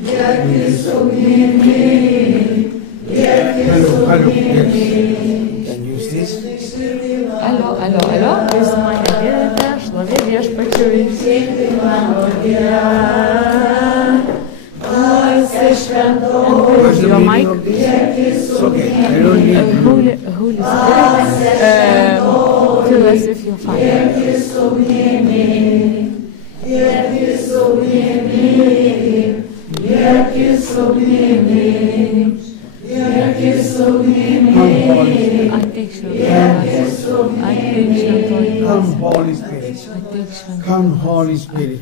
Hello, yes. Can you use this? Alio, jūs mane girdite, šlovė viešpačiui. What's the meaning of this? It's okay, I don't need Holy Spirit, fill us with your fire. Come, Holy Spirit. Come, Holy Spirit.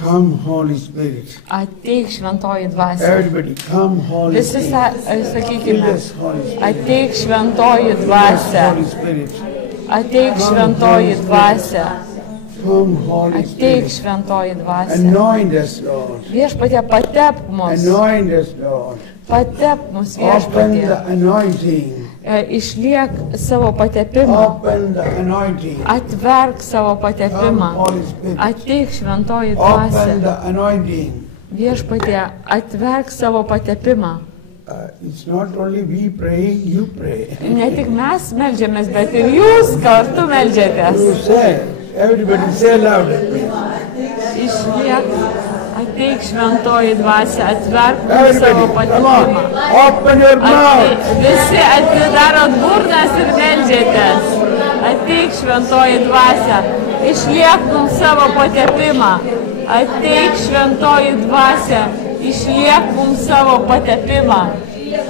Come, Holy Spirit. Ateik šventoji dvasia. Everybody, come, Holy Visi Spirit. sakykime, Yes, Holy Spirit. ateik šventoji dvasia. Holy Spirit. Ateik šventoji dvasia. Come, Holy Ateik Spirit. šventoji dvasia. Anoint us, Lord. Viešpatie, patepk mus. Anoint us, Lord. Patepk mus Open viešpatie. the anointing. Išliek savo patepimą. Open the anointing. Atverk savo Come, patepimą. Holy Spirit. Ateik šventoji Open dvasia. the anointing. Viešpatie, atverk savo patepimą. It's not only we praying, you pray. Ne tik mes meldžiamės, bet ir jūs kartu meldžiatės. You say, everybody say louder. Išliek, ateik šventoji dvasia, atverk mums savo Everybody, come on. patepimą. Open your mouth. Visi atidarot burnas ir meldžiatės. Ateik šventoji dvasia, išliek mums savo patepimą. Ateik šventoji dvasia, išliek mums savo patepimą.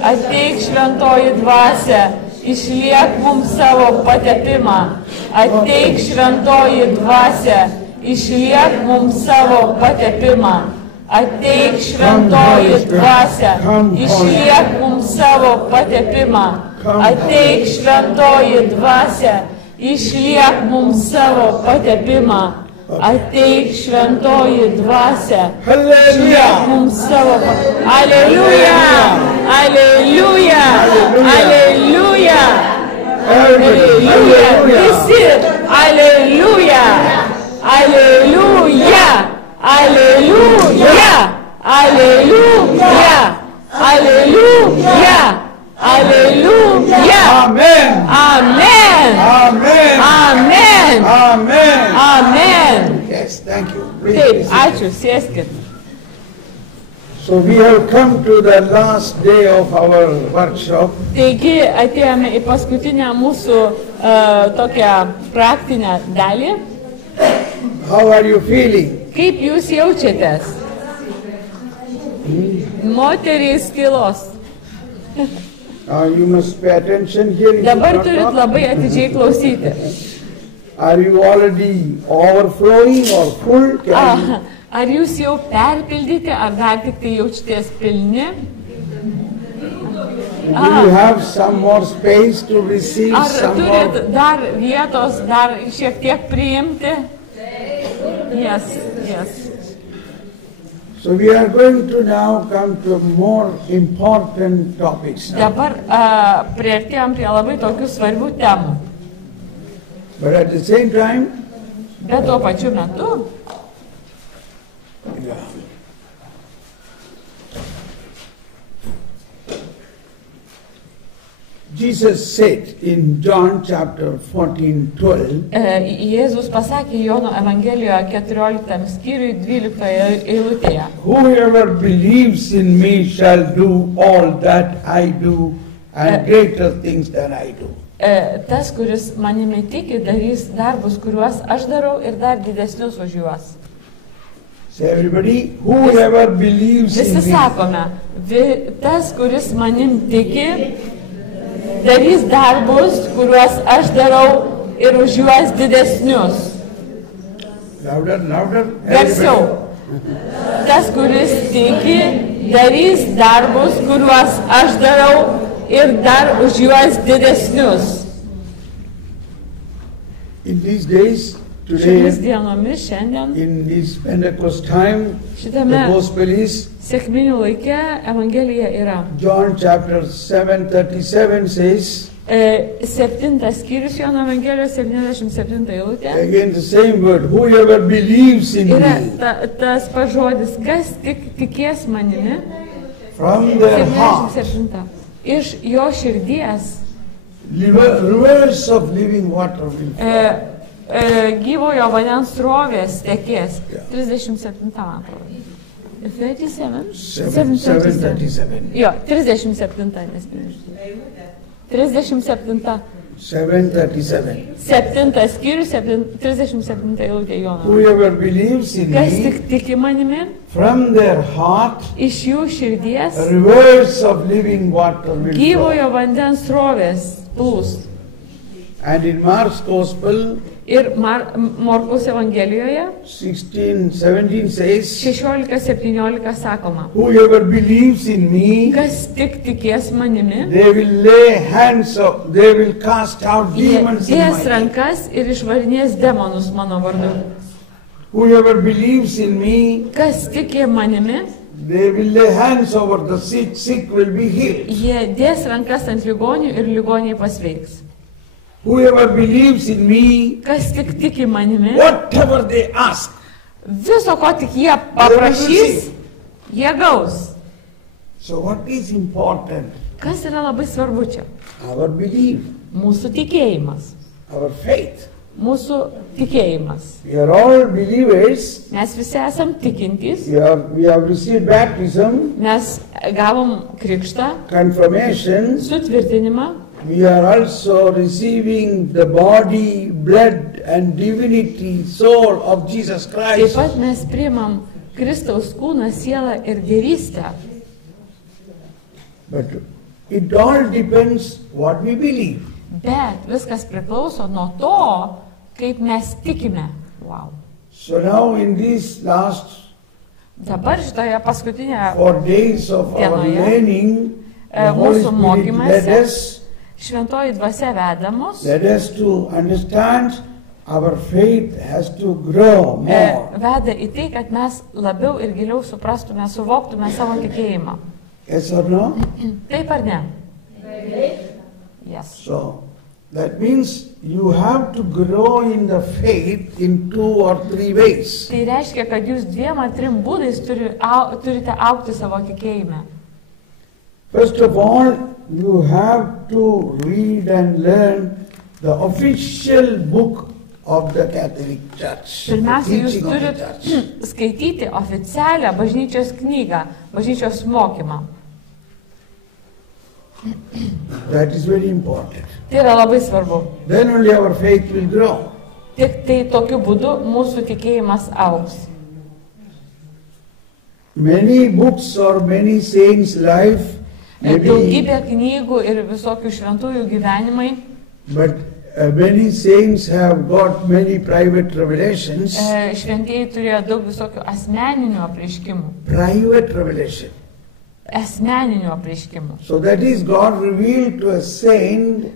Ateik šventoji dvasia, išliek mums savo patepimą. Ateik šventoji dvasia, išliek mums savo patepimą. Ateik šventoji dvasia, išliek mums savo patepimą. Ateik šventoji dvasia, išliek mums savo patepimą. Ateik šventoji dvasia, išliek mums savo patepimą. Aleliuja! Aleliuja! Aleliuja! Aleliuja! Visi! Aleliuja! Aleliuja! Aleliuja! Aleliuja! Aleliuja! Aleliuja! Amen. Amen! Amen. Amen! Amen. Amen! Yes, thank you. Please Taip, be seated. ačiū, sėskit. So we have come to the last day of our workshop. Taigi atėjome į paskutinę mūsų tokią praktinę dalį. How are you feeling? Kaip jūs jaučiatės? Moterys tylos. You must pay attention here. If you Dabar not turit talk. labai atidžiai klausyti. Are you already overflowing or full? Can you- Ar jūs jau perpildyti, ar dar tik tai jaučiatės pilni? Do you have some more space to receive Ar some turit more? dar vietos, dar šiek tiek priimti? Yes, yes. So we are going to now come to more important topics. Dabar priartėjom prie labai tokių svarbių temų. But at the same time, Bet tuo pačiu metu Jesus said in John chapter 14:12, Jėzus pasakė Jono Evangelijoje 14 skyriui 12 eilutėje. whoever believes in me shall do all that I do and greater things than I do. Tas, kuris manimi tiki, darys darbus, kuriuos aš darau ir dar didesnius už juos. Say everybody, whoever believes in Visi me. sakome, tas, kuris manim tiki, darys darbus, kuriuos aš darau ir už juos didesnius. Louder, louder. Garsiau. Tas, kuris tiki, darys darbus, kuriuos aš darau ir dar už juos didesnius. In these days, Šiomis today, dienomis šiandien, in this Pentecost time, the šitame gospel is sekminių laike Evangelija yra. John chapter 7:37 says, 7 skyrius Jono Evangelijos 77 eilutė. Again the same word, whoever believes in Yra me, tas pažodis, kas tik tikės manimi. from their heart, 77. Iš jo širdies rivers of living water will flow. Gyvojo vandens srovės tekės. 37 man atrodo. 37? 7:37. Jo, 37, nes nežinau. 37. 7:37. 7 skyrius, 37 eilutė Jono. Whoever believes in Kas me, tik tiki manimi, from their heart, iš jų širdies rivers of living water will flow. gyvojo vandens srovės plūs. And in Mark's Gospel, Ir Morkaus Evangelijoje 16:17 says, 16-17 sakoma, whoever believes in me, kas tik tikės manimi, they will lay hands of, they will cast out jie demons in dės my name. rankas ir išvarinės demonus mano vardu. Whoever believes in me, Kas tikė manimi, they will lay hands over the sick, sick will be healed. jie dės rankas ant ligonių ir ligoniai pasveiks. Whoever believes in me, Kas tik tiki manimi, whatever they ask, viso ko tik jie paprašys, jie gaus. so what is important? Kas yra labai svarbu čia? Our belief, Mūsų tikėjimas. our faith. Mūsų tikėjimas. We are all believers. Mes visi esam tikintys, We have received baptism, mes gavom krikštą, confirmation. sutvirtinimą, We are also receiving the body, blood and divinity, soul of Jesus taip Christ. pat mes priimam Kristaus kūną, sielą ir dievystę. But it all depends what we believe. Bet viskas priklauso nuo to, kaip mes tikime. Wow. So now in these last Dabar šitoje paskutinėje 4 days of our Dienoje, learning, the Holy mūsų Spirit mokymėse led us šventoji dvasia veda mus, to understand our faith has to grow more. veda į tai, kad mes labiau ir giliau suprastume, suvoktume savo tikėjimą. Yes or no? Taip ar ne? Yes. So that means you have to grow in the faith in 2 or 3 ways. Tai reiškia, kad jūs 2 ar 3 būdais turite augti savo tikėjime. First of all, you have to read and learn the official book of the Catholic Church. The Pirmiausia, jūs teaching of the turite church. skaityti oficialią bažnyčios knygą, bažnyčios mokymą. That is very important. Tai yra labai svarbu. Then only our faith will grow. Tik tai tokiu būdu mūsų tikėjimas augs. Many books or many saints' life maybe, Daugybė knygų ir visokių šventųjų gyvenimai. but many saints have got many private revelations. Šventieji turėjo daug visokių asmeninių apreiškimų. Private revelation. Asmeninių apreiškimų. So that is God revealed to a saint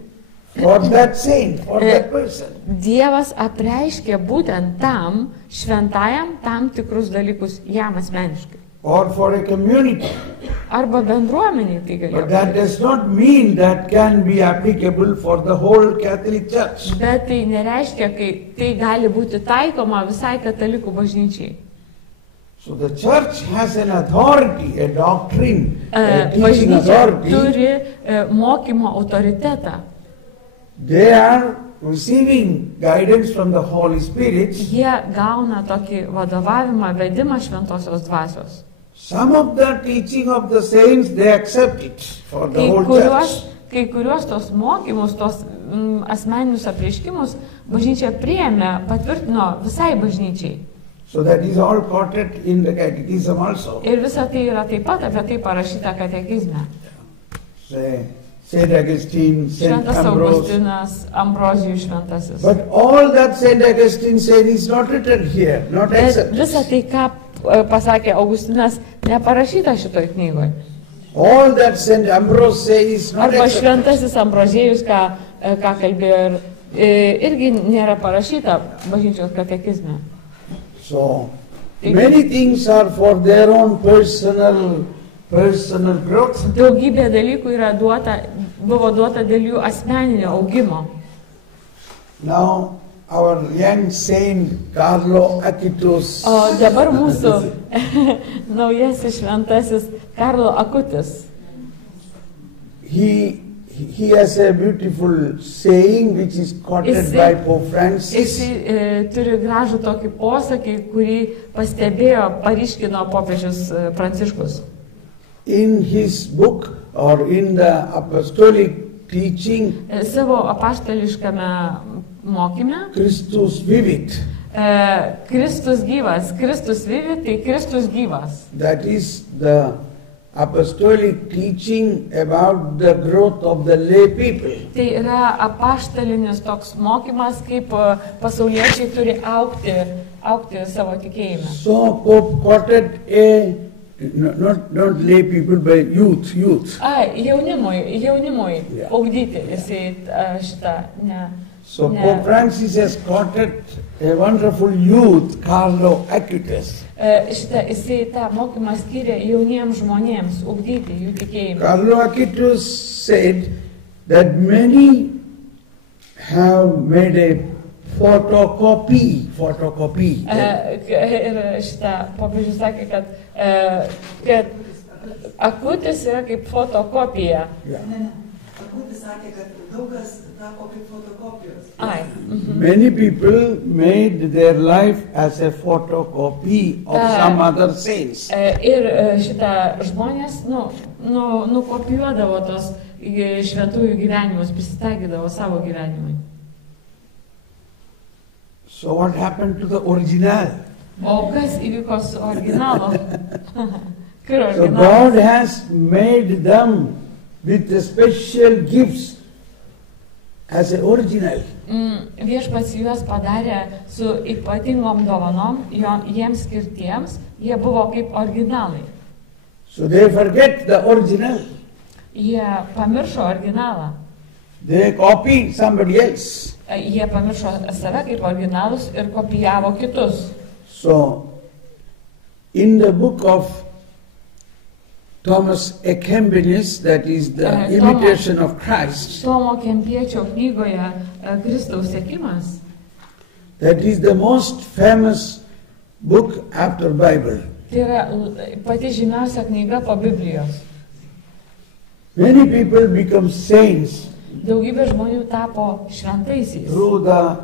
for that saint, for that person. Dievas apreiškė būtent tam šventajam tam tikrus dalykus jam asmeniškai. Or for a community. Arba bendruomeniai tai But galėjo. that does not mean that can be applicable for the whole Catholic Church. Bet tai nereiškia, kai tai gali būti taikoma visai katalikų bažnyčiai. So the church has an authority, a doctrine, a teaching Bažnyčia authority. turi mokymo autoritetą. They are receiving guidance from the Holy Spirit. Jie gauna tokį vadovavimą, vedimą šventosios dvasios. Some of the teaching of the saints, they accept it for the whole church. Kai kuriuos tos mokymus, tos asmeninius apreiškimus bažnyčia priėmė, patvirtino visai bažnyčiai. So that is all quoted in the catechism also. Ir visa tai yra taip pat apie tai parašyta katekizme. Say, Saint Augustine, Saint Šventas Ambrose. Augustinas, Ambrozijus šventasis. But all that Saint Augustine said is not written here, not Bet accepted. visa tai, ką pasakė Augustinas, neparašyta šitoj knygoj. All that Saint Ambrose says is not Arba accepted. šventasis Ambrozijus, ką kalbėjo irgi nėra parašyta bažnyčios katekizme. So, many things are for their own personal growth. Daugybė dalykų yra duota buvo duota dėl jų asmeninio augimo. Now, our young saint Carlo Acutis, O dabar mūsų naujasis šventasis Karlo Akutis. he has a beautiful saying which is quoted by Pope Francis. Jis turi gražų tokį posakį, kurį pastebėjo, paryškino popiežius Pranciškus. In his book or in the apostolic teaching, Savo apaštališkame mokyme Christus vivit. Kristus gyvas, Kristus vivit, tai Kristus gyvas. That is the apostolic teaching about the growth of the lay people. Tai yra apaštalinis toks mokymas, kaip pasauliečiai turi augti savo tikėjime. So Pope quoted not lay people, but youth. Jaunimui Yeah. ugdyti, jisai šitą ne. So Pope Francis has quoted a wonderful youth, Carlo Acutis. Jisai tą mokymą skiria jauniems žmonėms, ugdyti jų tikėjimą. Carlo Acutis said that many have made a photocopy. Ir šitą popiežius sakė, kad Akutis yra kaip fotokopija. Akutis sakė, kad daug kas tapo kaip fotokopijos. Many people made their life as a photocopy of some other saints. Ir šitą žmonės nukopijuodavo tos šventųjų gyvenimus, prisitaikydavo savo gyvenimui. So what happened to the original? O kas įvyko su originalo? Kur So originalas? God has made them with the special gifts as an original. Viešpats juos padarė su ypatingom dovanom, jiems skirtiems, jie buvo kaip originalai. So they forget the original. Jie pamiršo originalą. They copy somebody else. Jie pamiršo save kaip originalus ir kopijavo kitus. So, in the book of Thomas A. Kempis, that is the imitation of Christ, Tomo Kempiečio knygoje Kristaus sekimas, that is the most famous book after Bible. tai yra pati žymiausia knyga po Biblijos. Many people become saints Daugybė žmonių tapo šventaisiais through the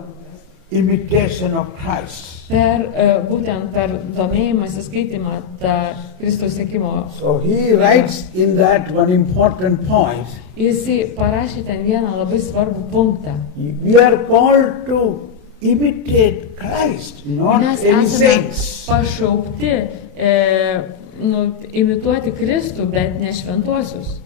imitation of Christ. būtent per domėjimąsi skaitimą tą Kristaus sekimo. So he writes in that one important point. Jisai parašė ten vieną labai svarbų punktą. We are called to imitate Christ, not Mes any esame saints. pašaukti imituoti Kristų, bet ne šventuosius.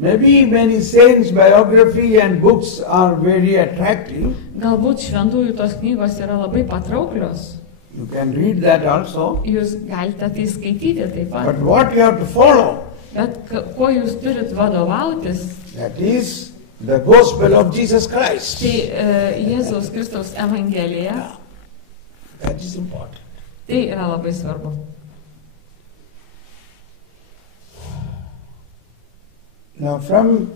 Maybe many saints' biography and books are very attractive. Galbūt šventųjų tos knygos yra labai patrauklios. You can read that also. Jūs galite tai skaityti taip pat. But what you have to follow, Bet kuo jūs turit vadovautis, that is the gospel of Jesus Christ. tai Jėzaus Kristaus Evangelija, That is important. tai yra labai svarbu. Now from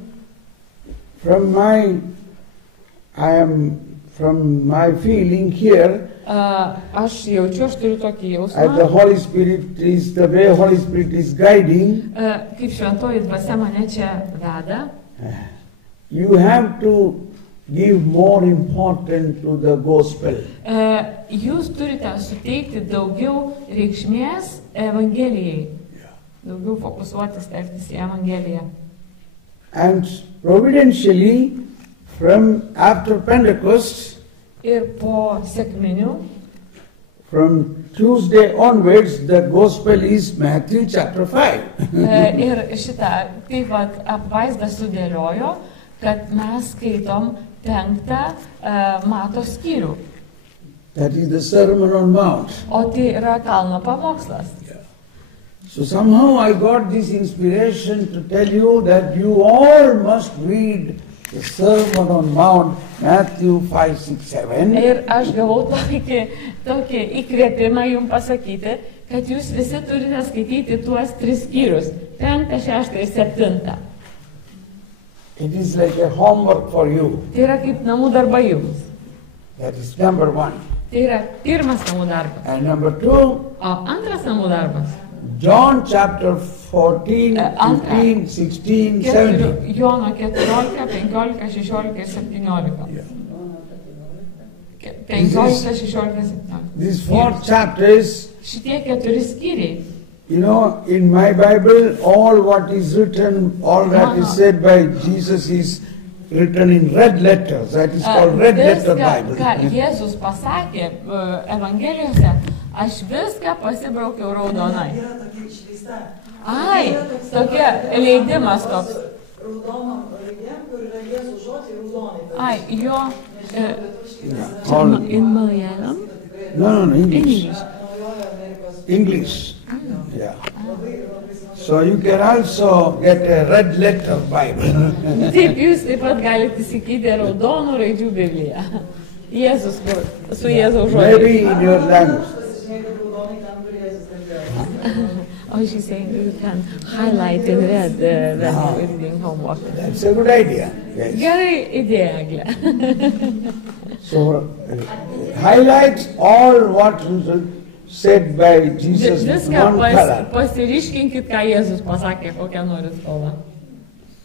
my feeling here, Aš jaučiu, aš turiu tokį as the jausmą, Holy Spirit is the way Holy Spirit is guiding, kaip šventoji dvasia mane čia veda, you have to give more importance to the gospel. Jūs turite suteikti daugiau reikšmės Evangelijai, daugiau fokusuotis, telktis į Evangeliją. And providentially, from after Pentecost, Ir po sekminių, from Tuesday onwards, the gospel is Matthew chapter 5. ir šitą taip pat apvaizdą sudėliojo, kad mes skaitom 5 Mato skyrių, That is the Sermon on Mount. o tai yra kalno pamokslas. So somehow I got this inspiration to tell you that you all must read the Sermon on Mount, Matthew 5, 6, 7. Ir aš gavau tokį įkvėpimą jums pasakyti, kad jūs visi turite skaityti tuos 3 skyrius - 5, 6 ir 7. It is like a homework for you. Tai yra kaip namų darbai jums. That is number one. Tai yra pirmas namų darbas. And number two, O antras namų darbas. John chapter 14, 15, 16, 17. Jono 14, 15, 16 ir 17. 15, 16, 17. These four chapters, Šitie 4 skyriai. you know, in my Bible, all what is written, all that is said by Jesus is written in red letters. That is called red letter Viską, ką Bible. Jėzus pasakė Evangelijose, aš viską pasibraukiau raudonai. Yra tokia išleista. Ai, tokia leidimas toks. Raudonom raidėm, kur yra Jėzaus žodžiai raudonai. Ai, jo All, in Malayalam. no, English. English. Naujojo Amerikos. English. Yeah. So you can also get a red letter Bible. Taip, jūs taip pat galite įsigyti raudonų raidžių Bibliją. Jėzus, su Jėzaus Maybe žodžiais. in your language. Pasižymėti raudonai ten, kur Jėzus kalbėjo. Oh, she's saying you can highlight in red when you're reading homework. That's a good idea. Yes. Gerai idėja, Eglė. So highlight all what was said by Jesus in Viską one color. pasiriškinkit, ką Jėzus pasakė, kokią norit spalvą.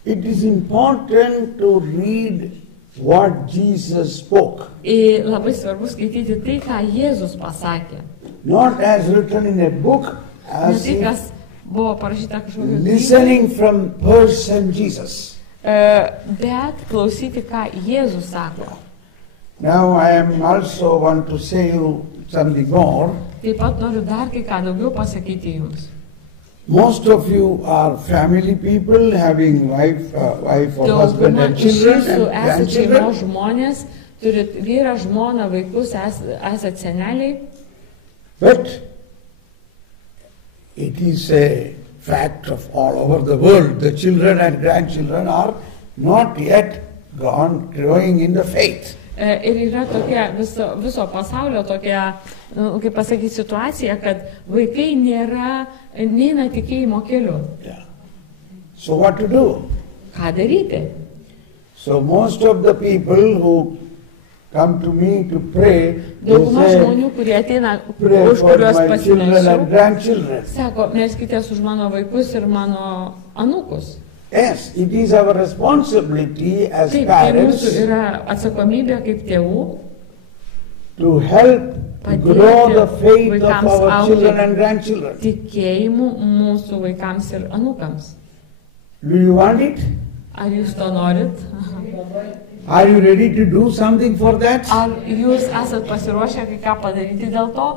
It is important to read what Jesus spoke, Ir labai svarbu skaityti tai, ką Jėzus pasakė. not as written in a book, Ne as tai, if kas buvo parašyta kažkokiu listening from person Jesus. bet klausyti, ką Jėzus sako. Now I am also want to say you something more. Taip pat noriu dar kai ką daugiau pasakyti jums. Most of you are family people having wife or husband Dauguma and iš children jūsų and esate šeimos grandchildren. žmonės, turit vyrą, žmoną, vaikus, esate seneliai. But it is a fact of all over the world. The children and grandchildren are not yet growing in the faith. Ir yra tokia viso pasaulio tokia, kaip pasakyti, situacija, kad vaikai neina tikėjimo keliu. Yeah. So what to do? Ką daryti? So most of the people who come to me to pray, they Dauguma say, žmonių, kurie ateina, pray už for kuriuos my children and pasimelsiu, grandchildren. sako, melskitės už mano vaikus ir mano anūkus. Yes, it is our responsibility as Taip, tai parents mūsų yra atsakomybė kaip tėvų to help to grow the faith of our children and grandchildren. tikėjimu mūsų vaikams ir anūkams. Do you want it? Ar jūs to norit? Are you ready to do something for that? Ar jūs esat pasiruošę kai ką padaryti dėl to?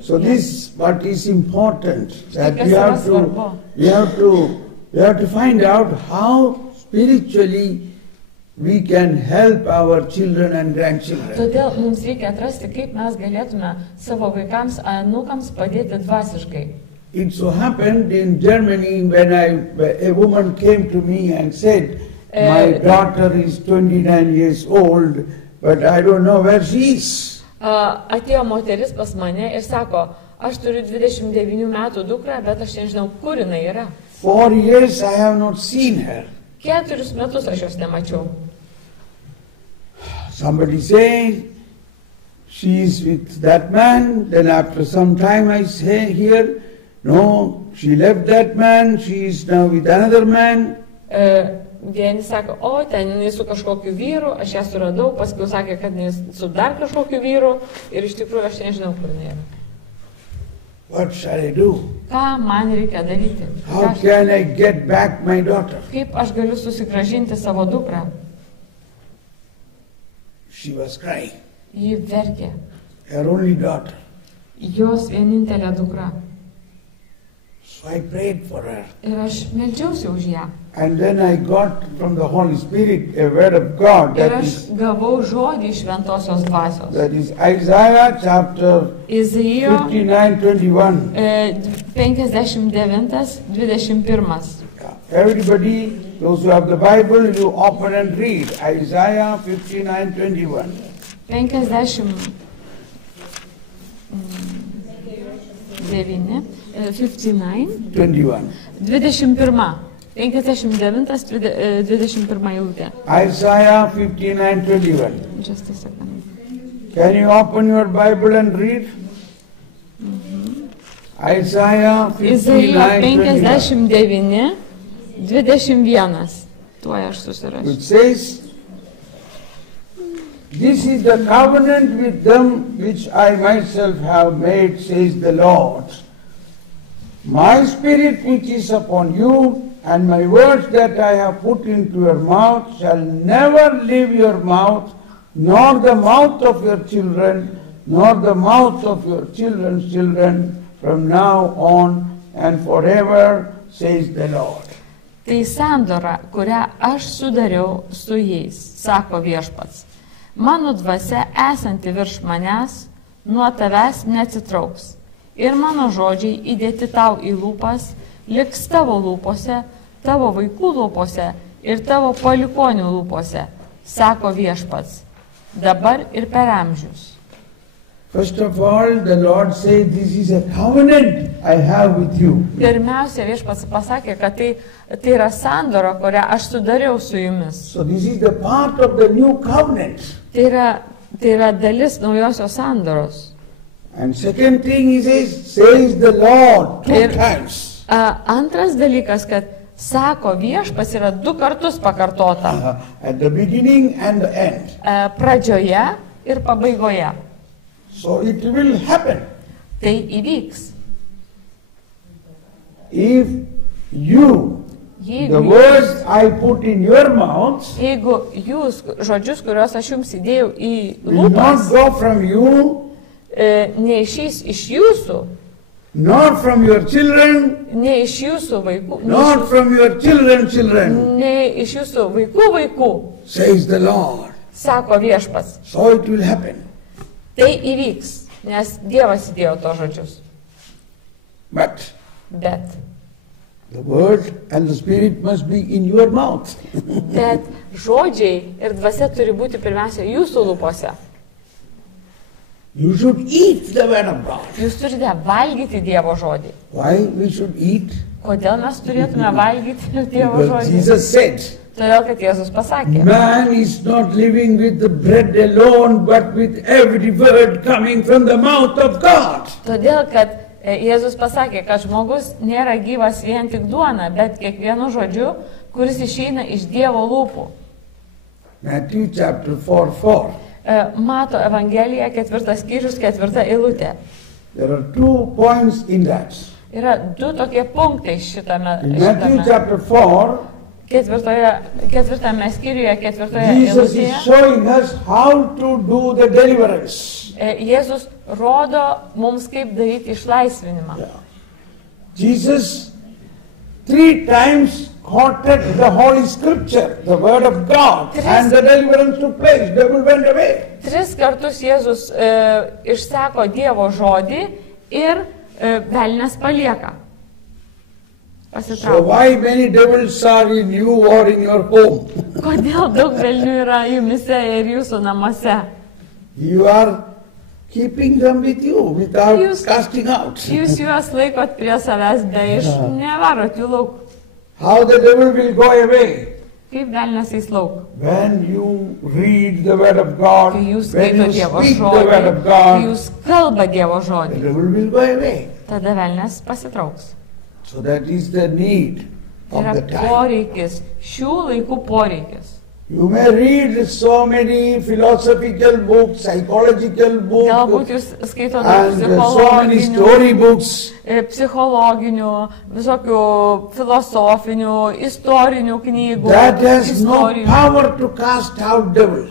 So this what is important, that Kas we yra have svarbu? we have to find out how spiritually we can help our children and grandchildren. Todėl mums reikia atrasti, kaip mes galėtume savo vaikams, anūkams padėti dvasiškai. It so happened in Germany when a woman came to me and said, my daughter is 29 years old, but I don't know where she is. Atėjo moteris pas mane ir sako, aš turiu 29 metų dukrą, bet aš nežinau, kur jinai yra. 4 years I have not seen her. 4 metus aš jos nemačiau. Somebody say she is with that man, then after some time I say here, no, she left that man, she is now with another man. Vieni sako, o, ten jinai su kažkokiu vyru, aš ją suradau, paskui sakė, kad jinai su dar kažkokiu vyru ir iš tikrųjų aš nežinau, kur jinai yra. What shall I do? Ką man reikia daryti? How can I get back my daughter? Kaip aš galiu susigrąžinti savo dukrą? She was crying, Ji verkė. her only daughter. Jos vienintelė dukra. So I prayed for her. Ir aš meldžiausi už ją. And then I got from the Holy Spirit a word of God Ir that aš gavau žodį iš Šventosios dvasios. is Isaiah chapter Izaijo 59:21. 59:21. Everybody, those who have the Bible, you open and read Isaiah 59:21. 59. 21. 21. 59-21 eilutė. Isaiah 59:21. Just a second. Can you open your Bible and read? Isaiah Izaijo 59:21. 59-21. Tuoj aš susirasiu. Which says, "This is the covenant with them which I myself have made, says the Lord. My spirit which is upon you, and my words that I have put into your mouth shall never leave your mouth, nor the mouth of your children, nor the mouth of your children's children, from now on and forever, says the Lord." Tai sandora, kurią aš sudariau su jais, sako Viešpats. Mano dvasia esanti virš manęs nuo tavęs neatsitrauks. Ir mano žodžiai įdėti tau į lūpas, liks tavo lūpose, tavo vaikų lūpose ir tavo palikonių lūpose, sako Viešpats, dabar ir per amžius. First of all, the Lord said, "This is a covenant I have with you." Pirmiausia, Viešpats pasakė, kad tai yra sandora, kurią aš sudariau su jumis. So this is the part of the new covenant. Tai yra dalis naujosios sandoros. And second thing he says the Lord two times. Antras dalykas, kad sako Viešpats yra 2 kartus pakartota. At the beginning and the end. Pradžioje ir pabaigoje. So it will happen. Tai įvyks. If you, the words I put in your mouth, jeigu jūs žodžius, kuriuos aš jums įdėjau į will not lūpas, go from you, neišeis iš jūsų, nor from your children, ne iš jūsų vaikų, nor from your children's children, ne iš jūsų vaikų, says the Lord. sako Viešpats. So it will happen. Tai įvyks, nes Dievas įdėjo to žodžius. But Bet the word and the spirit must be in your mouth. žodžiai ir dvasia turi būti pirmiausia jūsų lūpose. You should eat the word of God. Jūs turite valgyti Dievo žodį. Why we should eat? Kodėl mes turėtume valgyti Dievo Because žodį? Jesus said, Todėl, kad Jėzus pasakė. "Man is not living with the bread alone, but with every word coming from the mouth of God." Todėl, kad Jėzus pasakė, kad žmogus nėra gyvas vien tik duona, bet kiekvienu žodžiu, kuris išeina iš Dievo lūpų. Matthew chapter 4:4. Mato Evangelija 4 skyrius 4 eilutė. There are 2 points in that. Yra 2 tokie punktai šitame. In Matthew chapter 4, Ketvirtame skyriuje 4 Jesus is eilutėje. showing us how to do the deliverance. Jėzus rodo mums, kaip daryti išlaisvinimą. Jesus 3 times quoted the Holy Scripture, the Word of God, and the deliverance took place. Devil went away. 3 kartus Jėzus išsako Dievo žodį ir velnias palieka. So Pasitraukia. why many devils are in you or in your home? Kodėl daug velnių yra jumise ir jūsų namuose? You are keeping them with you without Jūs- casting out. Jūs juos laikot prie savęs, be nevarot jų lauk. How the devil will go away? Kaip velnias eis lauk? When you read the Word of God, Kai jūs when you skaito Dievo speak the Word žodį, of kai God, jūs kalba Dievo the žodį, devil will go away. tada velnias pasitrauks. So that is the need Tai of yra the time. poreikis, šių laikų poreikis. You may read so many philosophical books, psychological Galbūt books, jūs skaito daug and so many psichologinių, story books. psichologinių, visokių filosofinių, istorinių knygų, That has no istorinių. power to cast out devil.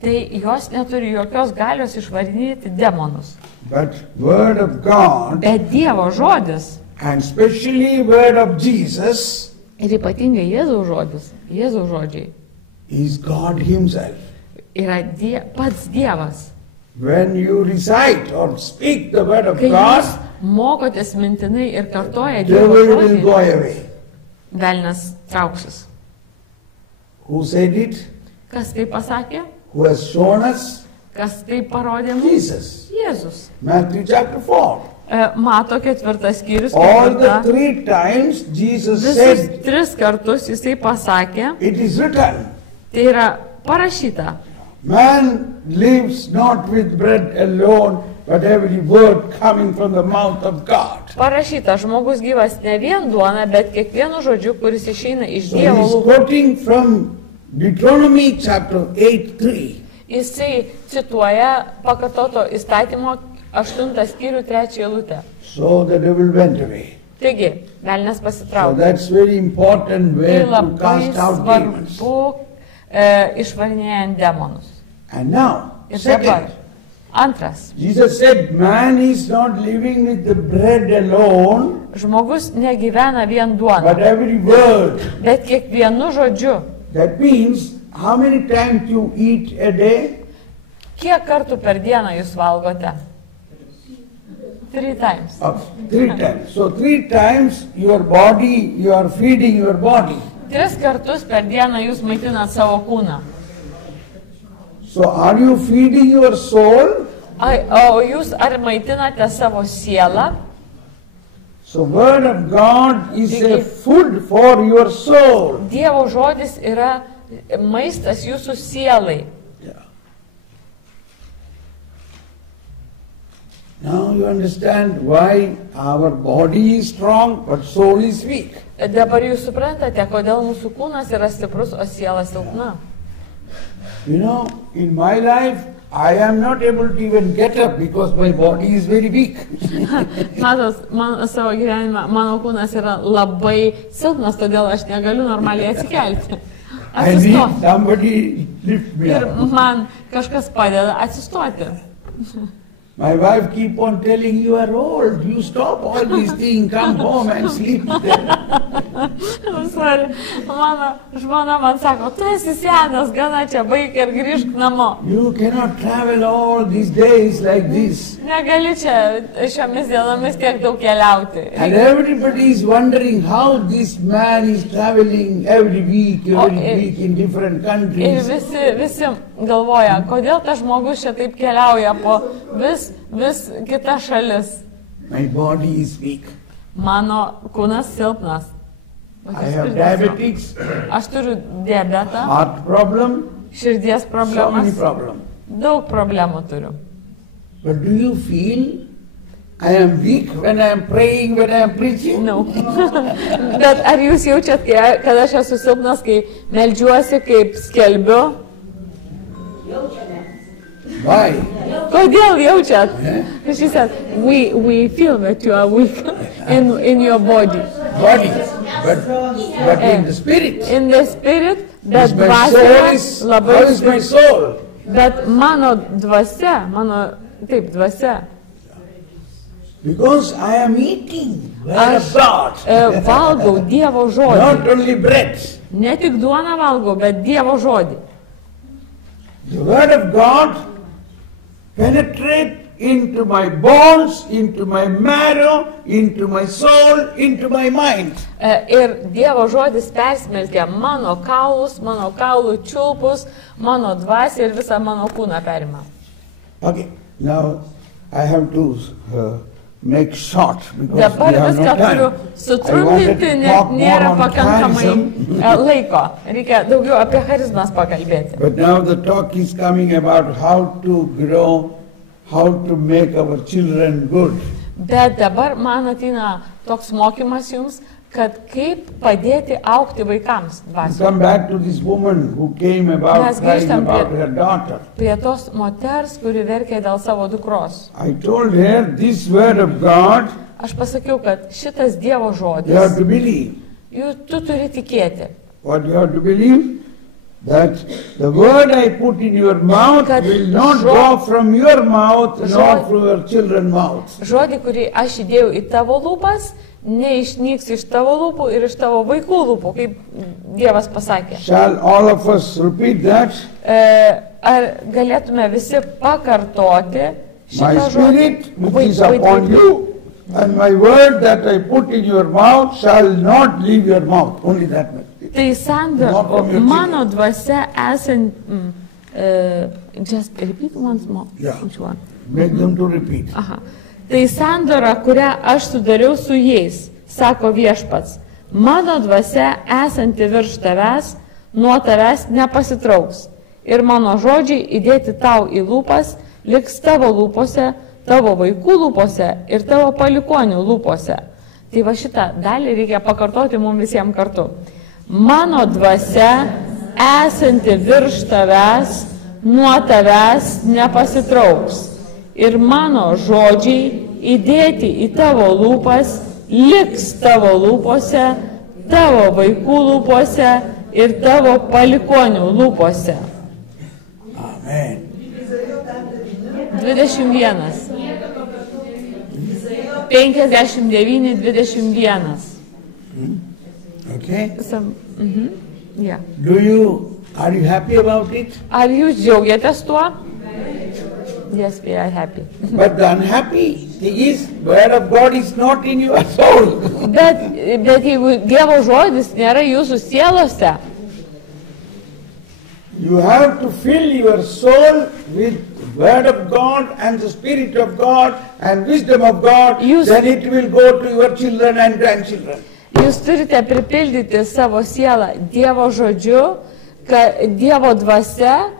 Tai jos neturi jokios galios išvarinėti demonus. But Word of God, Bet Dievo žodis, and especially Word of Jesus, ir ypatingai Jėzaus žodis, Jėzaus žodžiai, is God Himself. yra pats Dievas. When you recite or speak the Word of Kai jūs God, mokotės mintinai ir kartoja Dievo devil will go žodį, away. velnias trauksis. Who said it? Kas tai pasakė? Who has shown us? Kas tai parodė mums? Jesus. Jėzus. Matthew chapter 4. mato 4 skyrius. All the 3 times Jesus Visus said, 3 kartus jisai pasakė, it is written, tai yra parašyta. man lives not with bread alone, but every word coming from the mouth of God. Parašyta, žmogus gyvas ne vien duona, bet kiekvienu žodžiu, kuris išeina iš So Dievo he's lūpų. quoting from Deuteronomy chapter 8:3. Jisai cituoja pakartoto įstatymo 8 skyrių 3 eilutę. So the devil went away. Taigi, velnės So pasitraukė. that's very important Tai where to labai cast out demons. svarbu išvarinėjant demonus. And now, Ir dabar, second, antras. Jesus said, man is not living with the bread alone, Žmogus negyvena vien duona, but every word. bet kiekvienu žodžiu. That means, how many times you eat a day? Kiek kartų per dieną jūs valgote? 3 times. 3 times. So 3 times your body, you are feeding your body. 3 kartus per dieną jūs maitinat savo kūną. So are you feeding your soul? O jūs ar maitinate savo sielą? So word of God is a food for your soul. Dievo žodis yra maistas jūsų sielai. Now you understand why our body is strong, but soul is weak. Dabar jūs suprantate, kodėl mūsų kūnas yra stiprus, o siela silpna. You know, in my life, I am not able to even get up because my body is very weak. Matot, savo gyvenime mano kūnas yra labai silpnas, todėl aš negaliu normaliai atsikelti. I need Atsistoti. somebody lift me Ir up. man kažkas padeda atsistoti. My wife keep on telling you are old, you stop all these things, come home and sleep there. Sorry. Mano žmona man sako, tu esi senas, gana čia baik ir grįžk namo. You cannot travel all these days like this. Negali čia šiomis dienomis tiek daug keliauti. And everybody is wondering how this man is traveling every week in different Ir countries. visi galvoja, kodėl tas žmogus čia taip keliauja po vis kitas šalis. My body is weak. Mano kūnas silpnas. I have diabetics, Aš turiu diabetą, heart problem, širdies so many problemas, problems. daug problemų turiu. But do you feel I am weak when I am praying, when I am preaching? No. Bet ar jūs jaučiat, kad aš esu silpnas, kai meldžiuosi, kaip skelbiu? Why? Kodėl jaučiat? She said, we feel that you are weak in your body. Body, but in the spirit. In the spirit, bet Is my dvasia soul is, how labai is my stipri. soul? Bet mano dvasia, dvasia, Because I am eating word of God. valgau Dievo žodį. Not only bread. Ne tik duoną valgau, bet Dievo žodį. The word of God penetrates into my bones, into my marrow, into my soul, into my mind. Ir Dievo žodis persmelkia mano kaulus, mano kaulų čiulpus, mano dvasią ir visą mano kūną perima. Okay, now I have to make short because Dabar we have no viską turiu time. I sutrumpinti, wanted to net talk more nėra on pakankamai charism, laiko. Reikia daugiau apie charizmas pakalbėti. but now the talk is coming about how to grow, how to make our children good. Bet dabar man ateina toks mokymas jums, kad kaip padėti aukti vaikams dvasioje. Come back to this woman who came about Mes crying grįžtam about her daughter. Prie tos moters, kuri verkė dėl savo dukros. I told her this word of God, Aš pasakiau, kad šitas Dievo you have žodis, to believe. tu turi tikėti. What you have to believe? That the word I put in your mouth Kad will not žo- go from your mouth nor žo- from your children's mouth. Žodį, kurį aš įdėjau į tavo lūpas, neišnyks iš tavo lūpų ir iš tavo vaikų lūpų, kaip Dievas pasakė. Shall all of us repeat that? Ar galėtume visi pakartoti My šitą žodį? spirit which is upon you and my word that I put in your mouth shall not leave your mouth. Only that much. Tai sandor, Not from your mano dvasia esant, just repeat once more. Yeah. Which one? Make them to repeat. Aha. Tai sandora, kurią aš sudariau su jais, sako viešpats, mano dvasia esanti virš tavęs, nuo tavęs nepasitrauks. Ir mano žodžiai įdėti tau į lūpas, liks tavo lūpose, tavo vaikų lūpose ir tavo palikonių lūpose. Tai va šitą dalį reikia pakartoti mums visiems kartu. Mano dvasia esanti virš tavęs, nuo tavęs nepasitrauks. Ir mano žodžiai įdėti į tavo lūpas, liks tavo lūpose, tavo vaikų lūpose ir tavo palikonių lūpose. Amen. 21. 59, 21. Okay? Yeah. Are you happy about it? Ar jūs džiaugiatės tuo? Yes, we are happy. But the unhappy thing is, word of God is not in your soul. Bet jeigu Dievo žodis nėra jūsų sielose, You have to fill your soul with word of God and the Spirit of God and wisdom of God, then it will go to your children and grandchildren. Jūs turite pripildyti savo sielą Dievo žodžiu, Dievo dvasia,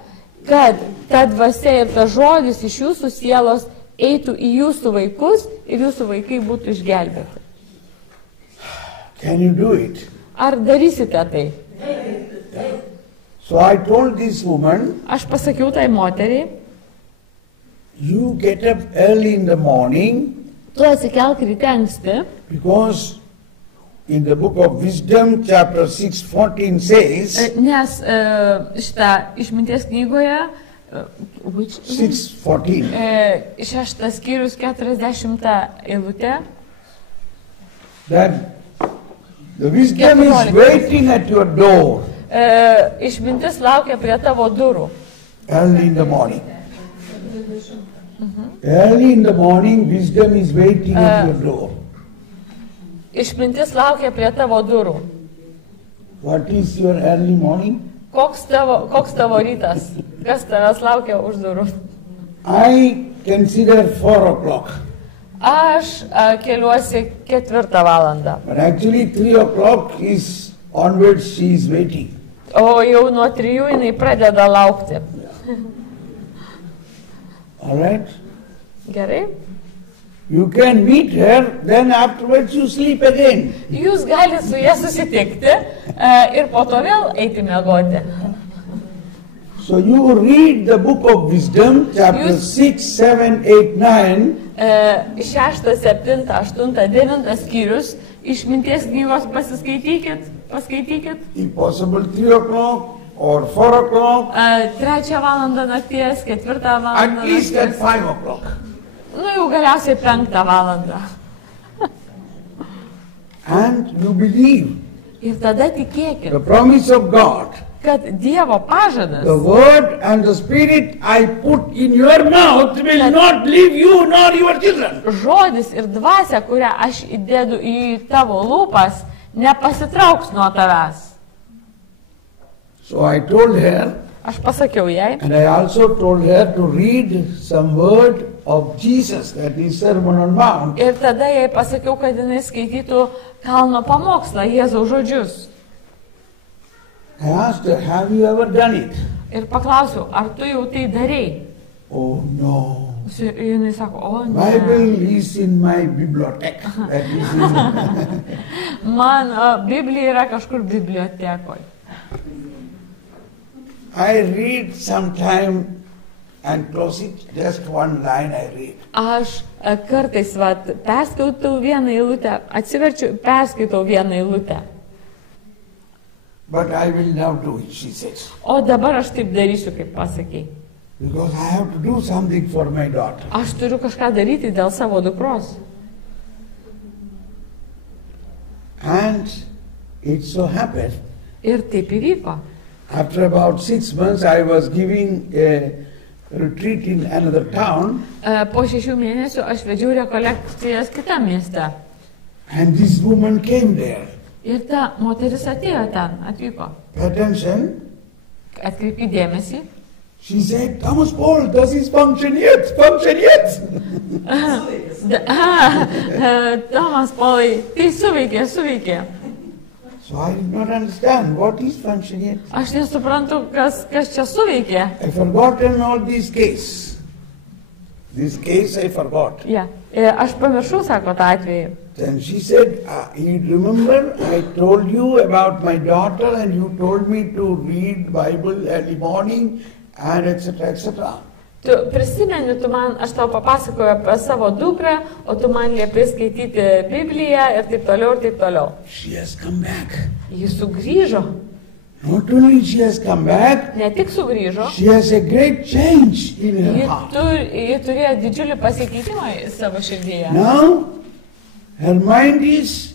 kad ta dvasia ir ta žodis iš jūsų sielos eitų į jūsų vaikus ir jūsų vaikai būtų išgelbėti. Can you do it? Ar darysite tai? So I told this woman, Aš pasakiau tai moteriai, you get up early in the morning, tu atsikelk ryte anksti, because in the book of Wisdom, chapter 6:14 says, nes šitą išminties knygoje 6:14, 6 skyrius 40 eilutė, that the wisdom is waiting at your door išmintis laukia prie tavo durų. early in the morning. Early in the morning, wisdom is waiting at your door. Išmintis laukia prie tavo durų. What is your early morning? Koks tavo rytas? Kas tavęs laukia už durų? I consider 4 o'clock. Aš keliuosi 4 valandą. But actually 3 o'clock is onwards, she is waiting. O jau nuo 3 jinai pradeda laukti. All right? Gerai? You can meet her, then afterwards you sleep again. Jūs galite su ja susitikti ir po to vėl eiti miegoti. So you read the book of Wisdom, chapter 6, 7, 8, 9. 6, 7, 8, 9 skyrius. Išminties knygos paskaitykit. If possible 3 o'clock or 4 o'clock. 3 valandą nakties, 4 valandą. At least at 5 o'clock. Nu jau galiausiai 5 valandą. And you believe Ir tada tikėkit, the promise of God. kad Dievo pažadas, The word and the spirit I put in your mouth will not leave you nor your children. žodis ir dvasia, kurią aš įdėdu į tavo lūpas, nepasitrauks nuo tavęs. So I told her, Aš pasakiau jai, and I also told her to read some word of Jesus, that is Sermon on Mount. ir tada jai pasakiau, kad jinai skaitytų kalno pamokslą, Jėzaus žodžius. I asked her, have you ever done it? Ir paklausiau, ar tu jau tai darei? Oh no. Ir jinai sako, o ne. Bible is in my bibliothèque. That is in Man Biblija yra kažkur bibliotekoje. I read sometime and close it, just one line I read. Aš kartais perskaitau vieną eilutę, atsiverčiu, perskaitau vieną eilutę. But I will now do it, she says. O dabar aš taip darysiu, kaip pasakei. Because I have to do something for my daughter. Aš turiu kažką daryti dėl savo dukros. And it so happened, Ir taip įvyko. after about 6 months, I was giving a retreat in another town, Po 6 mėnesių aš vedžiau rekolekcijas kitam mieste. and this woman came there. Ir ta moteris atėjo ten, atvyko. Pay attention, Atkreipkite dėmesį. She said, Thomas Paul, does his function yet? Function yet? Tomas Paulai, tai suveikė. So I did not understand what is function yet. Aš nesuprantu, kas čia suveikė. I forgotten all these cases. This case I forgot. Yeah. Aš pamiršau, sako, tą atvejį. Then she said, you remember I told you about my daughter and you told me to read Bible early morning and etc. etc. Tu prisimeni, aš tau papasakoju apie savo dukrą, o tu man liepi skaityti Bibliją ir taip toliau, ir taip toliau. She has come back. Jis sugrįžo. Not only she has come back, Ne tik sugrįžo, she has a great change in her heart. ji turėjo didžiulį pasikeitimą savo širdyje. Now, her mind is,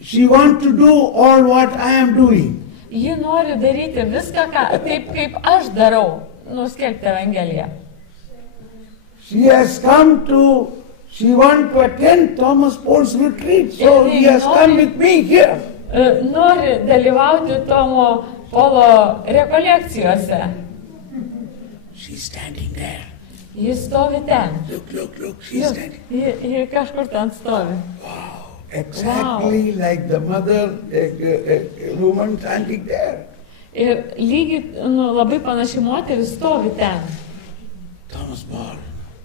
she wants to do all what I am doing. Ji nori daryti viską, taip kaip aš darau, skelbti Evangeliją. She has come to, she wants to attend Thomas Paul's retreat, so he has come with me here. Nori dalyvauti Tomo Polo rekolekcijose. She's standing there. Jis stovi ten. Look, she's standing. Ji kažkur ten stovi. Wow, exactly like the mother, a woman standing there. Ir lygiai, labai panaši moteris stovi ten. Thomas Paul,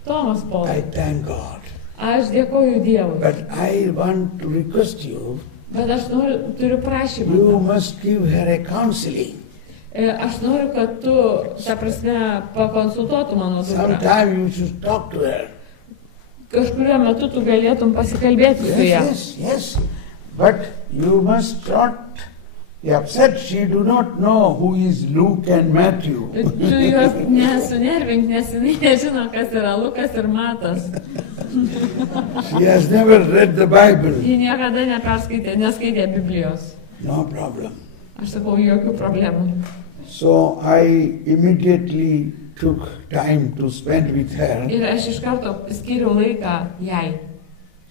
Tomas Paulas. I thank God. Aš dėkoju Dievui. But I want to request you, Bet aš turiu prašymą. you must give her a counseling. Aš noriu, kad tu, ta prasme, pakonsultuotum mano dukrą. Sometime you should talk to her. Kažkurio metu tu galėtum pasikalbėti su ją. Yes. But you must not be upset. She do not know who is Luke and Matthew. Tu juos nesunervink, nes jinai nežino, kas yra Lukas ir Matas. She has never read the Bible. Ji niekada neskaitė Biblijos. No problem. Aš sakau, jokių problemų. So I immediately took time to spend with her. Ir aš iš karto skiriau laiką jai.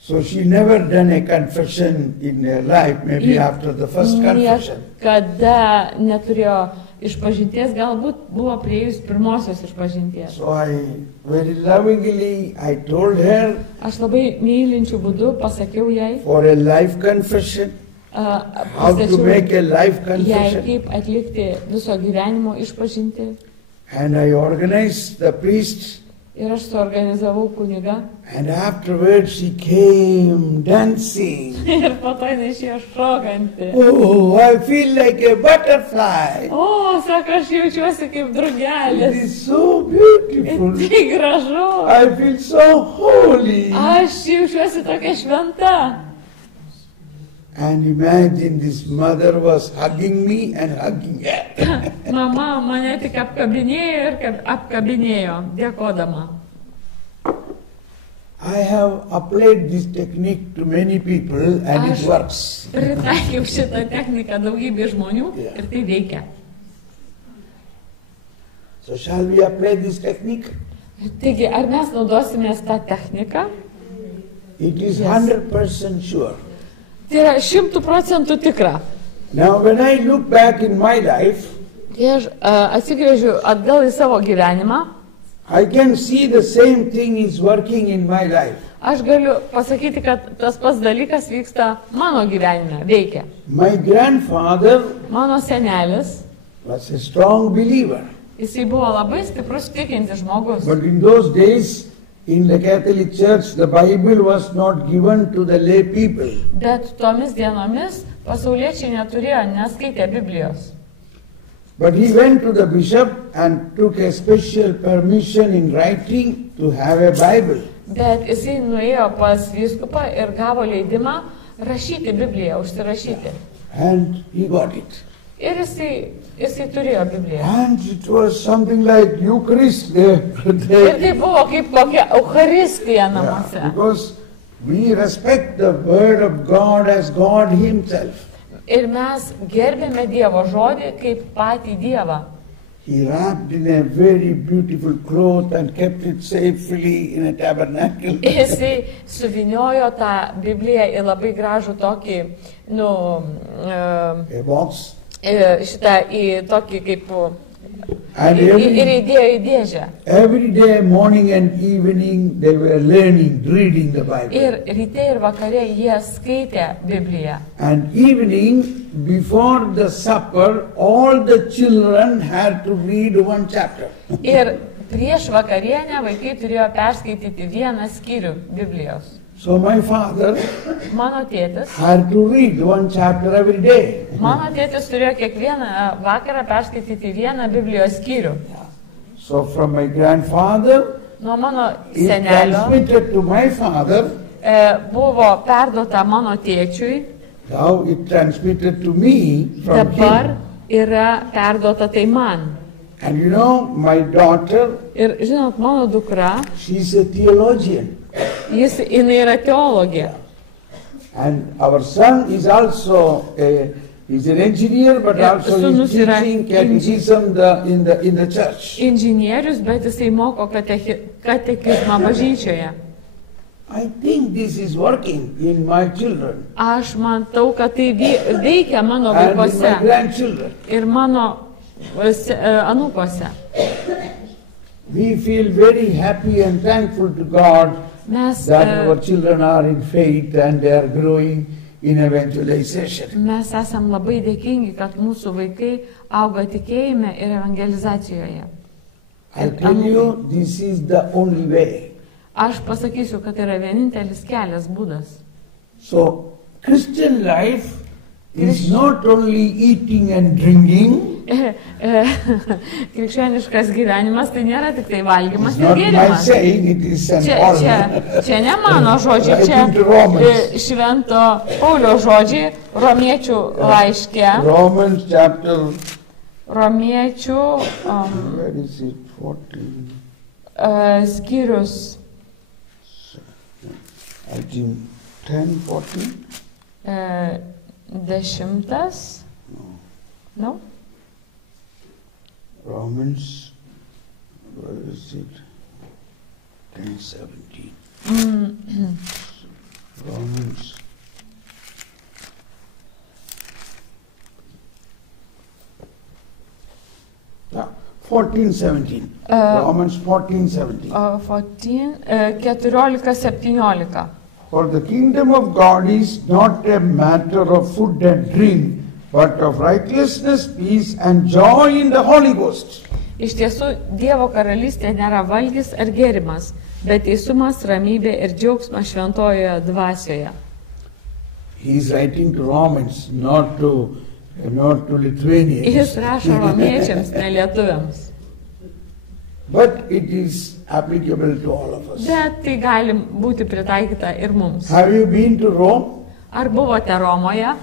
So she never done a confession in her life, maybe after the first confession. Niekada neturėjo išpažinties, galbūt buvo prieėjus pirmosios išpažinties. So I very lovingly I told her Aš labai mylinčių būdų pasakiau jai, for a life confession, how to make a life jai confession. kaip atlikti viso gyvenimo išpažinti. And I organized the priest. Ir aš suorganizavau kunigą. And afterwards she came dancing. Ir po to jinai išėjo šokanti. Oh, I feel like a butterfly. O, sako, aš jaučiuosi kaip It drugelis. is so beautiful. Tai gražu. I feel so holy. Aš jaučiuosi tokia šventa. And imagine this mother was hugging me and hugging her. Mama mane tik apkabinėjo ir apkabinėjo, dėkodama. I have applied this technique to many people and it works. Pritaikiau šitą techniką daugybė žmonių ir tai veikia. So shall we apply this technique? Taigi, ar mes naudosimės tą techniką? It is Yes. 100% sure. Tai yra 100% tikra. Now when I look back in my life, Kai aš atsigrėžiu atgal į savo gyvenimą, I can see the same thing is working in my life. aš galiu pasakyti, kad tas pats dalykas vyksta mano gyvenime, veikia. My grandfather Mano senelis, was a strong believer. jisai buvo labai stiprus tikintis žmogus. But in those days, in the Catholic Church, the Bible was not given to the lay people. Bet tomis dienomis pasauliečiai neturėjo, neskaitė Biblijos. But he went to the bishop and took a special permission in writing to have a Bible. Bet jisai nuėjo pas vyskupą ir gavo leidimą rašyti Bibliją, užsirašyti. And he got it. Ir jisai turėjo Bibliją. And it was something like Eucharist there. Ir tai buvo kaip kokia Eucharistija namuose. Because we respect the word of God as God himself. Ir mes gerbėme Dievo žodį kaip patį Dievą. He wrapped in a very beautiful cloth and kept it safely in a tabernacle. Jisai suviniojo tą Bibliją į labai gražų tokį, A box. šitą į tokį kaip And ir every, įdėjo į dėžę. every day, morning and evening, they were learning, reading the Bible. Ir ryte ir vakare jie skaitė Bibliją. And evening, before the supper, all the children had to read one chapter. Ir prieš vakarienę vaikai turėjo perskaityti vieną skyrių Biblijos. So my father Mano tėtis had to read one chapter every day. turėjo kiekvieną vakarą perskaityti vieną Biblijos skyrių. So from my grandfather, Nuo mano it senelio transmitted to my father, buvo perduota mano tėčiui, now it transmitted to me from dabar him. yra perduota tai man. And you know, my daughter, Ir žinot, mano dukra, she's a theologian. jinai yra teologė. And our son is also he's an engineer, but Yeah, also sūnus he's yra teaching catechism in the church. Inžinierius, bet jisai moko katekizmą bažnyčioje. I think this is working in my children Aš matau, kad tai veikia mano and in my vaikuose grandchildren. ir mano anūkuose. We feel very happy and thankful to God Mes, that our children are in faith and they are growing in evangelization. mes esam labai dėkingi, kad mūsų vaikai auga tikėjime ir evangelizacijoje. I tell you, this is the only way. Aš pasakysiu, kad tai yra vienintelis kelias, būdas. So, Christian life is not only eating and drinking. Krikščioniškas gyvenimas tai nėra tik tai valgymas It's ir not my gėrimas. saying, it is an Čia ne mano žodžiai, Writing to čia Romans. Švento Paulio žodžiai Romiečių laiške. Romans chapter, Romiečių where is it, 14, skyrius I think 10, 14? 10. No? Romans, where is it? 10, 17. Romans. Yeah, 14, 17. Romans 14, 17. 14-17. For the kingdom of God is not a matter of food and drink, but of righteousness, peace, and joy in the Holy Ghost. Iš tiesų, Dievo karalystė nėra valgis ar gėrimas, bet teisumas, ramybė ir džiaugsmas šventojoje dvasioje. He is writing to Romans, not to Lithuanians. Jis rašo romiečiams, ne lietuviams. But it is applicable to all of us. Bet tai gali būti pritaikyta ir mums. Have you been to Rome? Ar buvote Romoje?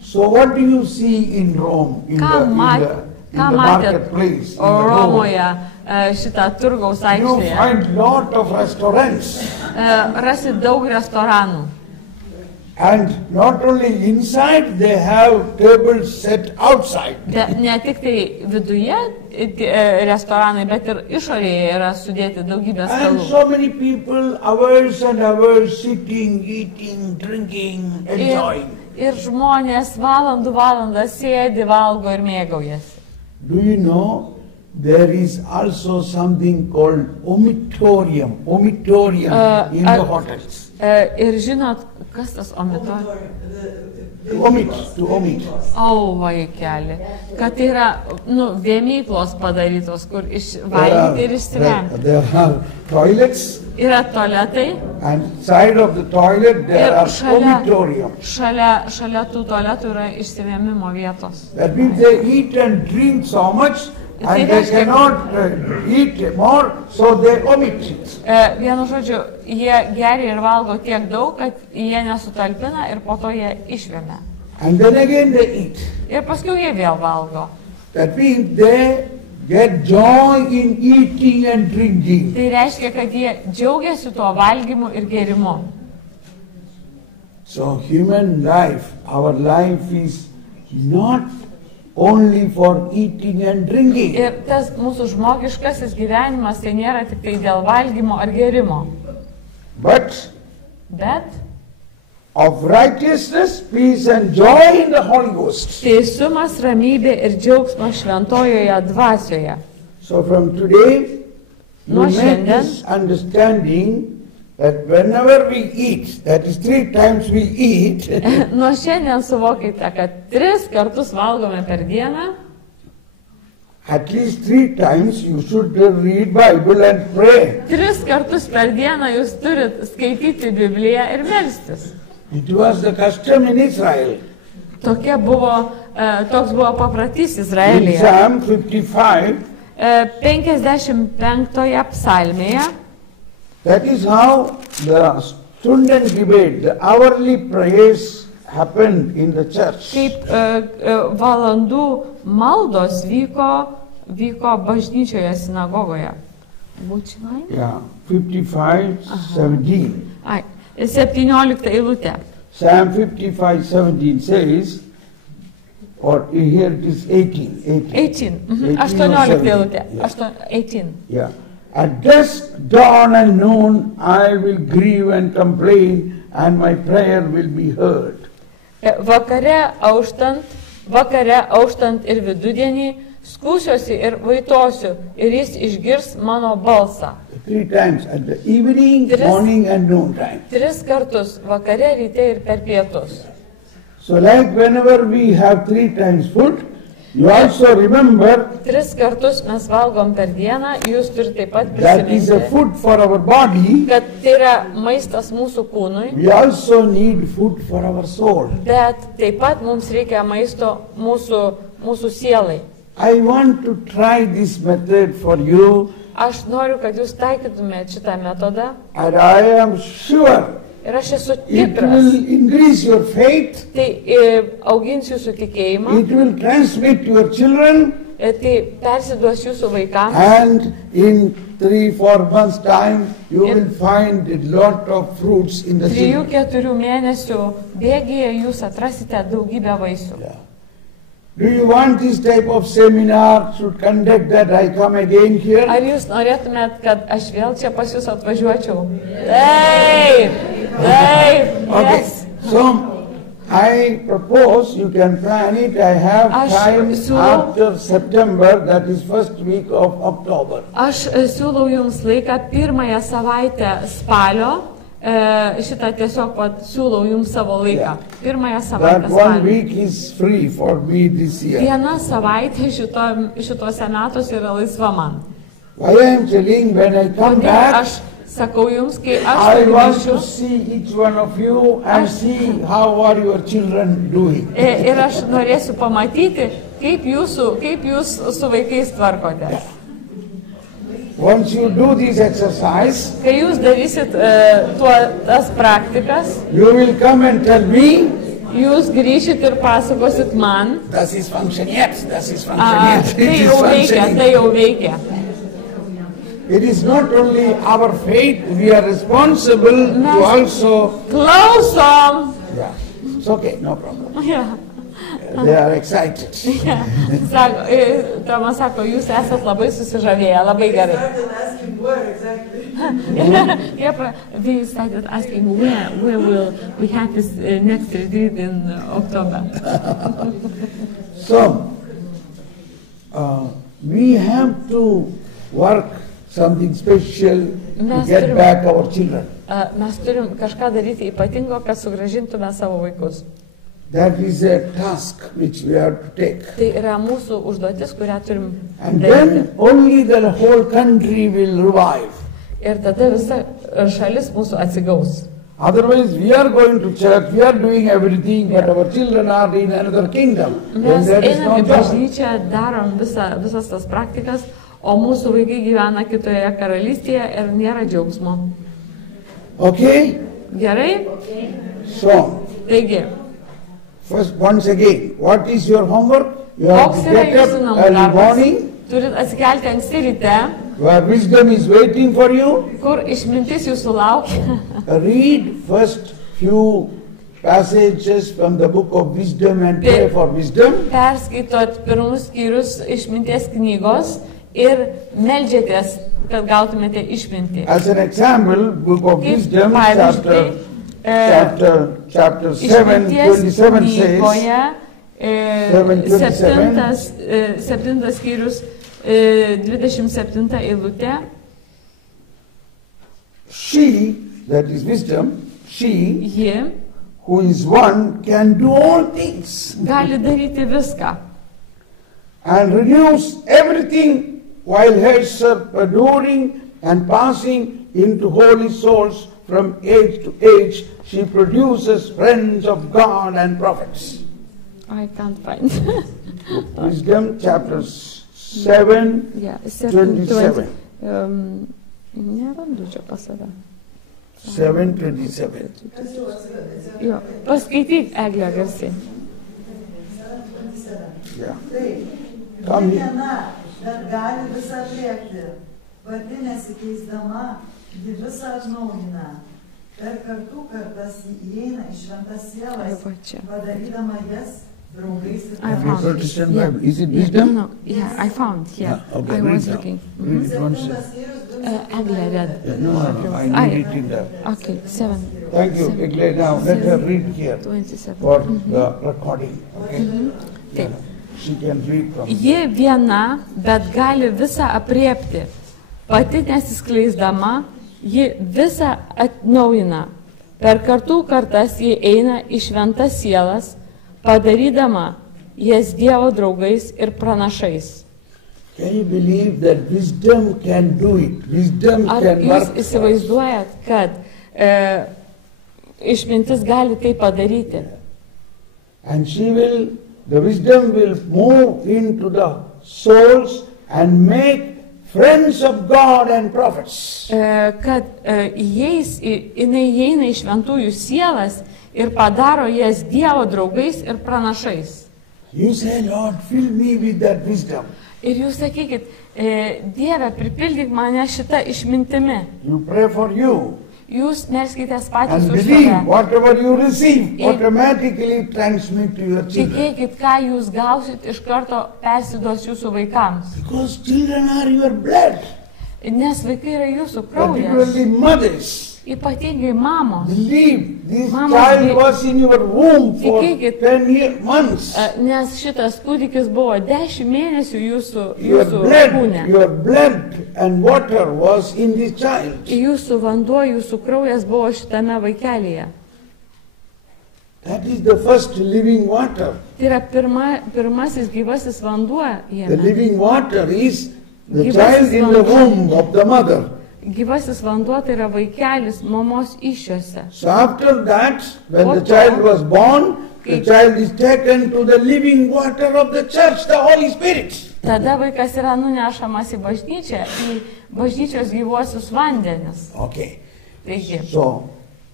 So what do you see in Rome, in Ką the matėt marketplace? In the road? Romoje šitą turgaus You aikštėje? find lot of restaurants. Rasit daug restoranų. And not only inside, they have tables set outside. Ne tik tai viduje restoranai, bet ir išorėje yra sudėti daugybė And stalų. so many people, hours and hours, sitting, eating, drinking, enjoying. Ir žmonės valandas sėdi, valgo ir mėgaujasi. Do you know, there is also something called omitorium in the hotels. Ir žinot, kas tas omitorium? To omit. O, vaikeli. Kad tai yra, vėmyklos padarytos, kur išvalgyti ir išsivemti. There are toilets, Yra tualetai and side of the toilet there ir are omitorium. šalia tų tualetų yra išsivėmimo vietos. That means they eat and drink so much, and they cannot eat more, so they omit it. Vienu žodžiu, jie geria ir valgo tiek daug, kad jie nesutalpina ir po to jie išvėmė. And then again they eat. Ir paskui jie vėl valgo. That means they get joy in eating and drinking. Tai reiškia, kad jie džiaugiasi tuo valgymu ir gėrimu. So human life, our life is not only for eating and drinking. Ir tas mūsų žmogiškasis gyvenimas tai nėra tik tai dėl valgymo ar gėrimo. But Bet of righteousness, peace and joy in the Holy Ghost. Teisumas, ramybė ir džiaugsmas šventojoje dvasioje. So from today, you Nuo make šiandien this understanding that whenever we eat, that is 3 times we eat, nuo šiandien suvokite, kad 3 kartus valgome per dieną, at least 3 times you should read Bible and pray. 3 kartus per dieną jūs turit skaityti Bibliją ir melstis. It was the custom in Israel. Toks buvo paprotys In Izraelyje. Psalm 55, 55 psalmėje, that is how the Stunden Gebet, the hourly prayers happened in the church. kaip valandų maldos vyko bažnyčioje sinagogoje. Būčinai? Yeah, 55, 17. Ai, 17 eilutė. Psalm 55, 17 says, or here it is 18. 18. 18 or 18 17. eilutė. Yeah. 18. Yeah. At dusk, dawn and noon, I will grieve and complain, and my prayer will be heard. Vakare auštant ir vidudienį skųsiuosi ir vaitosiu, ir jis išgirs mano balsą. 3 times at the evening, Tris- morning and noon time. 3 kartus vakare, ryte ir per pietus. So like whenever we have 3 times food, you also remember 3 kartus mes valgom per dieną, jūs turite taip pat that is a prisiminti, food for our body. kad tai yra maistas mūsų kūnui, We also need food for our soul. bet taip pat mums reikia maisto mūsų sielai. I want to try this method for you, Aš noriu, kad jūs taikytumėte šitą metodą and I am sure ir aš esu it tikras, will increase your faith, tai augins jūsų tikėjimą, it will transmit to your children, tai persiduos jūsų vaikams and in 3-4 months' time you will find a lot of fruits in the city. 3-4 mėnesių bėgyje jūs atrasite daugybę vaisių. Yeah. Do you want this type of seminar should conduct that I come again here? Ar jūs norėtumėt, kad aš vėl čia pas jūs atvažiuočiau? Taip, Okay, yes. so I propose you can plan it. I have Aš time siūlau- after September, that is first week of October. Aš siūlau jums laiką 1 savaitę spalio, šitą tiesiog siūlau jums savo laiką. 1 savaitę That 1 spalio. week is free for me this year. Viena savaitė šituose metuose yra laisva man. Why I am telling when I come Kodėl back, aš sakau jums, kai aš I want sugrįšiu to see each one of you and see how are your children doing. ir aš norėsiu pamatyti, kaip jūs su vaikais tvarkote. Once you do this exercise, Kai jūs darysit tas praktikas, you will come and tell me, jūs grįšit ir pasakosit man, das ist funktioniert, das ist tai funktioniert, it is jau veikia, functioning. tai jau veikia. It is not only our faith, we are responsible to Mes- also... Klausom! Yeah, it's okay, no problem. Ja. They are excited. Tomas sako, jūs esat labai susižavėję, labai gerai. Started asking where exactly. We started asking where will we have this next retreat in October. So, we have to work something special to Mes get turim- back our children. Mes turim kažką daryti ypatingo, kad sugrąžintume savo vaikus. That is a task which we have to take. Tai yra mūsų užduotis, kurią turim And daryti. then only the whole country will revive. Ir tada visa šalis mūsų atsigaus. Otherwise, we are going to church, we are doing everything, but our children are in another kingdom. Then Mes there is einam no į joy. bažnyčią, darom visas tas praktikas, o mūsų vaikai gyvena kitoje karalystėje ir nėra džiaugsmo. Okay? Gerai? So, Taigi, first, once again, what is your homework? You have koks to yra get up jūsų namų early darbas? morning, Turit atsikelti anksti ryte, where wisdom is waiting for you. kur išmintis jūsų laukia. Read first few passages from the book of wisdom and pray for wisdom. Perskaitot pirmus skyrius išminties knygos ir meldžiatės, kad gautumėte išmintį. As an example, book of Kaip wisdom, pavyzdžiui, chapter chapter 7, 27 knygoje, says, 7 skyrius, 27 eilutė. she, that is wisdom, she, Ji who is one, can do all things gali daryti viską and renews everything while heads are adoring and passing into holy souls from age to age. She produces friends of God and prophets. I can't find. Wisdom chapter 7, Yeah, 27. Nerandu čia pas save. 7:27. Jo, paskaityk, Eglė, garsiai. 7:27. Yeah. Taip, Come ji here. viena, bet gali visą aprėpti. Pati nesikeisdama, ji visą atnaujina. Per kartų kartas ji įeina į šventas sielas, Va čia. padarydama jas draugais ir I Have you found got it. to stand Yeah. Bible? Is it Yeah, wisdom? no, yeah, I found. Yeah, Okay, I read was now. looking. Read it once. Eglė read. Yeah, no, I need it in the. Okay, 7. Thank you, Egle. Now let her read here 27. for the recording. Okay? Taip. She can read from. Ji viena, bet gali visą apriepti. Pati nesiskleisdama, ji visą atnaujina. Per kartų kartas ji eina į šventas sielas, padarydama jas Dievo draugais ir pranašais. Can you believe that wisdom can do it? Wisdom Ar can jūs work. for us. įsivaizduojat, kad išmintis gali tai padaryti? And the wisdom will move into the souls and make friends of God and prophets. Kad jinai įeina į šventųjų sielas ir padaro jas Dievo draugais ir pranašais. You say, Lord, fill me with that wisdom. Ir jūs sakykit, Dieve, pripildyk mane šitą išmintimi. You pray for you. Jūs melskitės patys And už believe save. whatever you receive Ir- automatically transmit to your children. Tikėkit, ką jūs gausit, iš karto persiduos jūsų vaikams. Because children are your blood, Nes vaikai yra jūsų kraujas. particularly mothers. Ypatingai mamos. Believe this Mama, child believe- was in your womb for Tikėkit. 10 months. Nes šitas kūdikis buvo 10 mėnesių jūsų Your kūne. blood and water was in this child. Jūsų vanduo, jūsų kraujas buvo šitame vaikelyje. That is the first living water. Tai yra pirmasis gyvasis vanduo The jame. living water is the Gyvasis child in the vanduo. womb of the mother. Gyvasis vanduo tai yra vaikelis mamos iššiose. So after that, when the What? child was born, the Okay. child is taken to the living water of the church, the Holy Spirit. Tada vaikas yra nunešamas į bažnyčią, į bažnyčios gyvuosius vandenis. Okay. Taigi, So,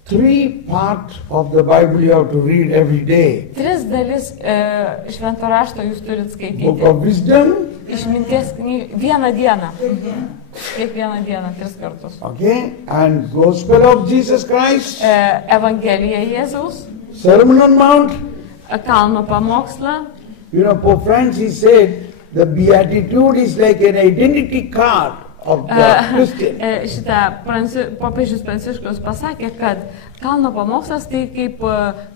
3 parts of the Bible you have to read every day. 3 dalis švento rašto jūs turit Book skaityti. of wisdom, Išminties knygą vieną dieną. Kiekvieną dieną 3 kartus. okay, and Gospel of Jesus Christ, Evangelija Jėzaus, Sermon on Mount. kalno pamokslą. You know, Pope Francis said the Beatitude is like an identity card of the Christian. Šitą popiežius Pranciškus pasakė, kad kalno pamokslas tai kaip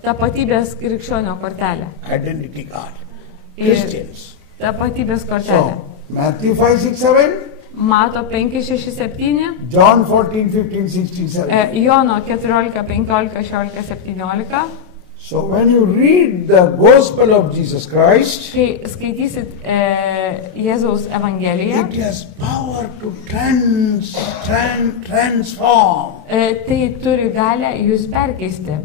tapatybės krikščionio kortelė. Identity card. Ir Christians. tapatybės kortelė. So, Matthew 5, 6, 7, Mato 5, 6, 7, John 14, 15, 16, 17. Jono 14, 15, 16, 17. So when you read the Gospel of Jesus Christ, Kai skaitysit Jėzaus Evangeliją, it has power to transform. Tai turi galę jūs perkeisti.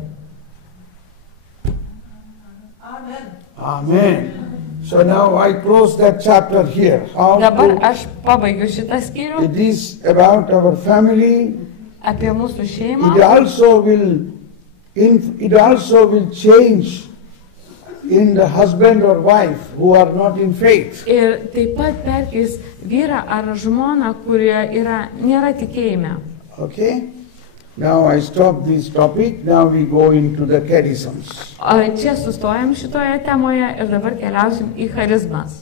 Amen. Amen. So now I close that chapter here. Dabar aš pabaigiu šitą skyrių It is about our family. apie mūsų šeimą. It also will change in the husband or wife who are not in faith. Ir taip pat perkeis vyrą ar žmoną, kurie nėra tikėjime. Okay? Now I stop this topic. Now we go into the charisms. Čia sustojam šitoje temoje ir dabar keliausim į charizmas.